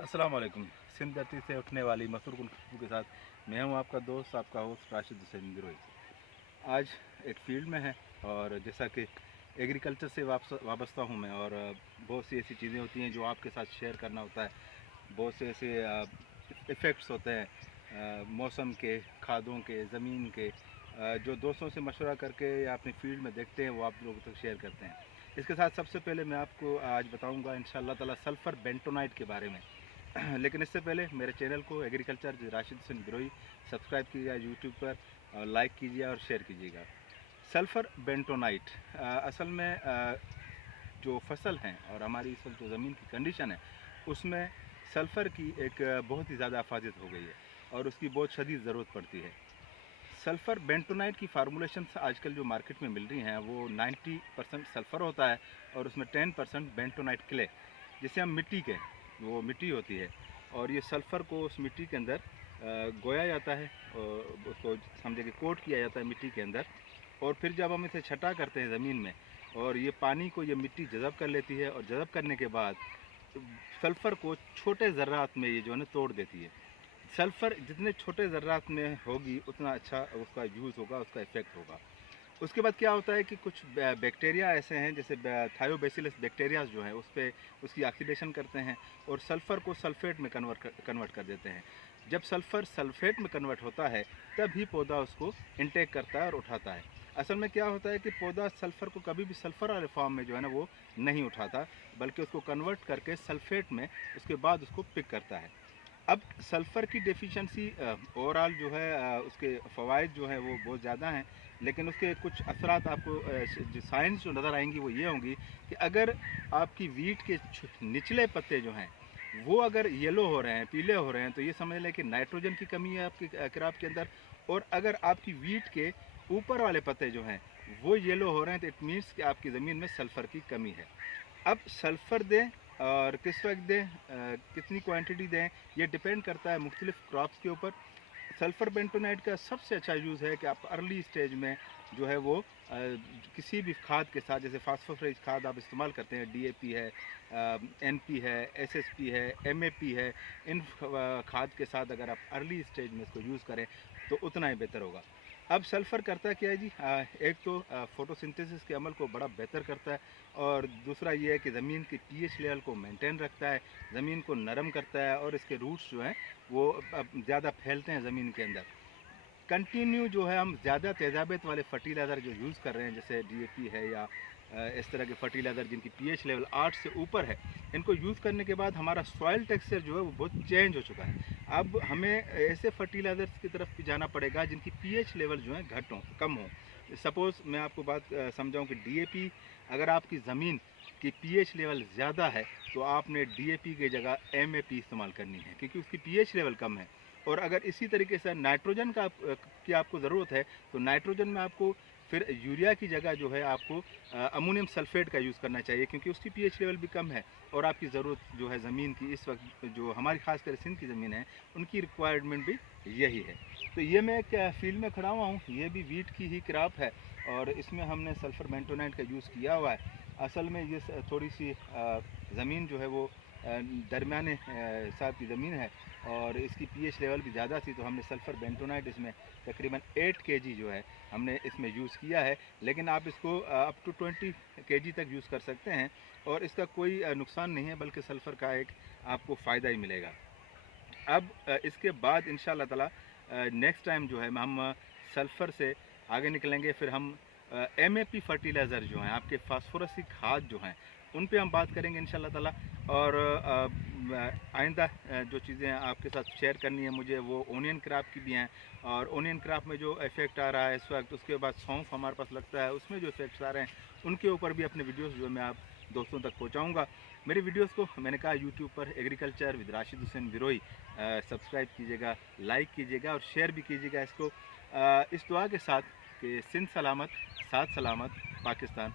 अस्सलाम वालेकुम। सिंध धरती से उठने वाली मसरूकुन खुशबू के साथ मैं हूं आपका दोस्त, आपका होस्ट राशिद हुसैन गिरोही। आज एक फील्ड में है और जैसा कि एग्रीकल्चर से वाबस्ता हूं मैं, और बहुत सी ऐसी चीज़ें होती हैं जो आपके साथ शेयर करना होता है। बहुत से ऐसे इफ़ेक्ट्स होते हैं मौसम के, खादों के, ज़मीन के, जो दोस्तों से मशवरा करके या अपनी फील्ड में देखते हैं वो आप लोगों तक शेयर करते हैं। इसके साथ सबसे पहले मैं आपको आज बताऊंगा इंशाअल्लाह ताला सल्फ़र बेंटोनाइट के बारे में। लेकिन इससे पहले मेरे चैनल को एग्रीकल्चर राशिद हुसैन गिरोही सब्सक्राइब कीजिए यूट्यूब पर, और लाइक कीजिए और शेयर कीजिएगा। सल्फ़र बेंटोनाइट असल में जो फसल हैं और हमारी इस वक्त जो ज़मीन की कंडीशन है उसमें सल्फ़र की एक बहुत ही ज़्यादा अफाजत हो गई है और उसकी बहुत शदीद ज़रूरत पड़ती है। सल्फ़र बेंटोनाइट की फार्मूलेशन आजकल जो मार्केट में मिल रही हैं वो 90% सल्फ़र होता है और उसमें 10% बेंटोनाइट क्ले, जिसे हम मिट्टी के, वो मिट्टी होती है और ये सल्फ़र को उस मिट्टी के अंदर गोया जाता है और उसको समझे कि कोट किया जाता है मिट्टी के अंदर। और फिर जब हम इसे छटा करते हैं ज़मीन में और ये पानी को ये मिट्टी जज़ब कर लेती है, और जज़ब करने के बाद सल्फ़र को छोटे ज़र्रात में ये जो है ना तोड़ देती है। सल्फ़र जितने छोटे ज़र्रात में होगी उतना अच्छा उसका यूज़ होगा, उसका इफ़ेक्ट होगा। उसके बाद क्या होता है कि कुछ बैक्टीरिया ऐसे हैं जैसे थायोबैसिलस बैक्टीरियाज जो हैं उस पे उसकी ऑक्सीडेशन करते हैं और सल्फ़र को सल्फ़ेट में कन्वर्ट कर देते हैं। जब सल्फ़र सल्फ़ेट में कन्वर्ट होता है तब ही पौधा उसको इंटेक करता है और उठाता है। असल में क्या होता है कि पौधा सल्फ़र को कभी भी सल्फ़र वाले फॉर्म में जो है ना वो नहीं उठाता, बल्कि उसको कन्वर्ट करके सल्फ़ेट में उसके बाद उसको पिक करता है। अब सल्फ़र की डेफिशिएंसी ओवरऑल जो है उसके फ़वाइद जो हैं वो बहुत ज़्यादा हैं, लेकिन उसके कुछ असरात आपको जो साइंस जो नज़र आएंगी वो ये होंगी कि अगर आपकी वीट के निचले पत्ते जो हैं वो अगर येलो हो रहे हैं, पीले हो रहे हैं, तो ये समझ लें कि नाइट्रोजन की कमी है आपकी क्रॉप के अंदर। और अगर आपकी वीट के ऊपर वाले पत्ते जो हैं वो येलो हो रहे हैं तो इट मीन्स कि आपकी ज़मीन में सल्फ़र की कमी है। अब सल्फ़र दें और किस वक्त दें, कितनी क्वांटिटी दें, ये डिपेंड करता है मुख्तलिफ़ क्रॉप्स के ऊपर। सल्फ़र बेंटोनाइट का सबसे अच्छा यूज़ है कि आप अर्ली स्टेज में जो है वो किसी भी खाद के साथ, जैसे फास्फोरस खाद आप इस्तेमाल करते हैं, डीएपी है, एनपी है, एसएसपी है, एमएपी है, इन खाद के साथ अगर आप अर्ली स्टेज में इसको यूज़ करें तो उतना ही बेहतर होगा। अब सल्फ़र करता क्या है जी, एक तो फोटोसिंथेसिस के अमल को बड़ा बेहतर करता है, और दूसरा ये है कि ज़मीन की पीएच लेवल को मेंटेन रखता है, ज़मीन को नरम करता है, और इसके रूट्स जो हैं वो ज़्यादा फैलते हैं ज़मीन के अंदर। कंटिन्यू जो है हम ज़्यादा तेज़ाबियत वाले फर्टिलाइज़र जो यूज़ कर रहे हैं जैसे डीएपी है या इस तरह के फर्टिलाइज़र जिनकी पीएच लेवल 8 से ऊपर है, इनको यूज़ करने के बाद हमारा सॉइल टेक्सचर जो है वो बहुत चेंज हो चुका है। अब हमें ऐसे फर्टिलाइज़र्स की तरफ भी जाना पड़ेगा जिनकी पीएच लेवल जो है घट हो, कम हो। सपोज़ मैं आपको बात समझाऊँ कि डीएपी, अगर आपकी ज़मीन की पीएच लेवल ज़्यादा है तो आपने डीएपी की जगह एमएपी इस्तेमाल करनी है, क्योंकि उसकी पीएच लेवल कम है। और अगर इसी तरीके से नाइट्रोजन की आपको ज़रूरत है तो नाइट्रोजन में आपको फिर यूरिया की जगह जो है आपको अमोनियम सल्फेट का यूज़ करना चाहिए, क्योंकि उसकी पीएच लेवल भी कम है और आपकी ज़रूरत जो है ज़मीन की इस वक्त, जो हमारी खासकर सिंध की ज़मीन है, उनकी रिक्वायरमेंट भी यही है। तो ये मैं एक फील्ड में खड़ा हुआ हूँ, ये भी वीट की ही क्रॉप है और इसमें हमने सल्फ़र बेंटोनाइट का यूज़ किया हुआ है। असल में ये थोड़ी सी ज़मीन जो है वो दरमियाने हिसाब की ज़मीन है और इसकी पीएच लेवल भी ज़्यादा थी, तो हमने सल्फ़र बेंटोनाइट इसमें तकरीबन 8 केजी जो है हमने इसमें यूज़ किया है। लेकिन आप इसको अप टू 20 केजी तक यूज़ कर सकते हैं और इसका कोई नुकसान नहीं है, बल्कि सल्फ़र का एक आपको फ़ायदा ही मिलेगा। अब इसके बाद इंशाअल्लाह ताला नेक्स्ट टाइम जो है हम सल्फ़र से आगे निकलेंगे, फिर हम एमएपी फर्टिलाइज़र जो हैं, आपके फास्फोरस की खाद जो हैं, उन पे हम बात करेंगे इंशाअल्लाह ताला। और आइंदा जो चीज़ें आपके साथ शेयर करनी है मुझे, वो ओनियन क्रॉप की भी हैं। और ओनियन क्रॉप में जो इफ़ेक्ट आ रहा है इस वक्त, उसके बाद सौंफ हमारे पास लगता है, उसमें जो इफ़ेक्ट्स आ रहे हैं उनके ऊपर भी अपने वीडियोज़ जो है मैं आप दोस्तों तक पहुँचाऊँगा। मेरी वीडियोज़ को मैंने कहा यूट्यूब पर agriculture with Rashid Hussain Girohi subscribe कीजिएगा, लाइक कीजिएगा और शेयर भी कीजिएगा इसको, इस दुआ के साथ कि सिंध सलामत, साथ सलामत, पाकिस्तान